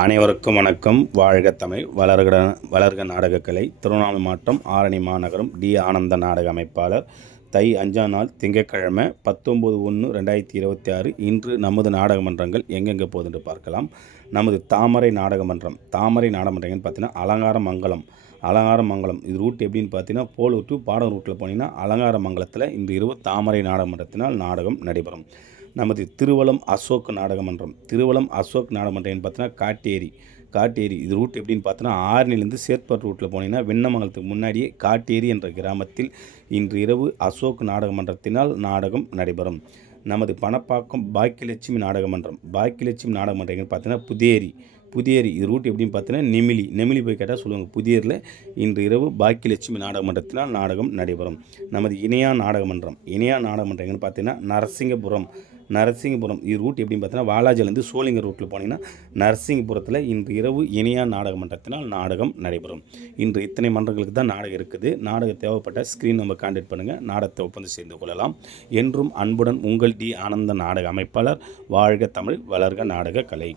அனைவருக்கும் வணக்கம். வாழ்க தமிழ், வளர்க நாடகக்கலை. திருவண்ணாமலை மாவட்டம் ஆரணி மாநகரம் டி. ஆனந்த நாடக அமைப்பாளர். தை 5ஆம் நாள் திங்கட்கிழமை 19/1/2026. இன்று நமது நாடக மன்றங்கள் எங்கெங்கே போகுதுன்னு பார்க்கலாம். நமது தாமரை நாடகமன்றம் எங்கன்னு பார்த்தீங்கன்னா அலங்காரமங்கலம். இது ரூட் எப்படின்னு பார்த்தீங்கன்னா போலூர் டு பாடம் ரூட்டில் போனீங்கன்னா அலங்காரமங்கலத்தில் இன்று இரவு தாமரை நாடகமன்றத்தினால் நாடகம் நடைபெறும். நமது திருவலம் அசோக் நாடகமன்றம் பார்த்தீங்கன்னா காட்டேரி இது ரூட் எப்படின்னு பார்த்தோன்னா ஆரணிலேருந்து சேத்பட் ரூட்டில் போனீங்கன்னா வெண்ணமங்கலத்துக்கு முன்னாடியே காட்டேரி என்ற கிராமத்தில் இன்று இரவு அசோக் நாடகமன்றத்தினால் நாடகம் நடைபெறும். நமது பணப்பாக்கம் பாக்கியலட்சுமி நாடகமன்றம் எங்கன்னு பார்த்தீங்கன்னா புதியேரி இது ரூட் எப்படின்னு பார்த்தீங்கன்னா நெமிலி போய் கேட்டால் சொல்லுவாங்க. புதியரில் இன்று இரவு பாக்கியலட்சுமி நாடகமன்றத்தினால் நாடகம் நடைபெறும். நமது இணையா நாடகமன்றம் எங்கன்னு பார்த்தீங்கன்னா நரசிங்கபுரம் இது ரூட் எப்படின்னு பார்த்தீங்கன்னா வாலாஜிலேருந்து சோளிங்கர் ரூட்டில் போனீங்கன்னா நரசிங்கபுரத்தில் இன்று இரவு இணையா நாடகமன்றத்தினால் நாடகம் நடைபெறும். இன்று இத்தனை மன்றங்களுக்கு தான் நாடகம் இருக்குது. நாடகம் தேவைப்பட்ட ஸ்க்ரீன் நம்ம கான்டாக்ட் பண்ணுங்கள். நாடகத்தை ஒப்பந்தம் செய்து கொள்ளலாம். என்றும் அன்புடன் உங்கள் டி. ஆனந்த நாடக அமைப்பாளர். வாழ்க தமிழ், வளர்க நாடக கலை.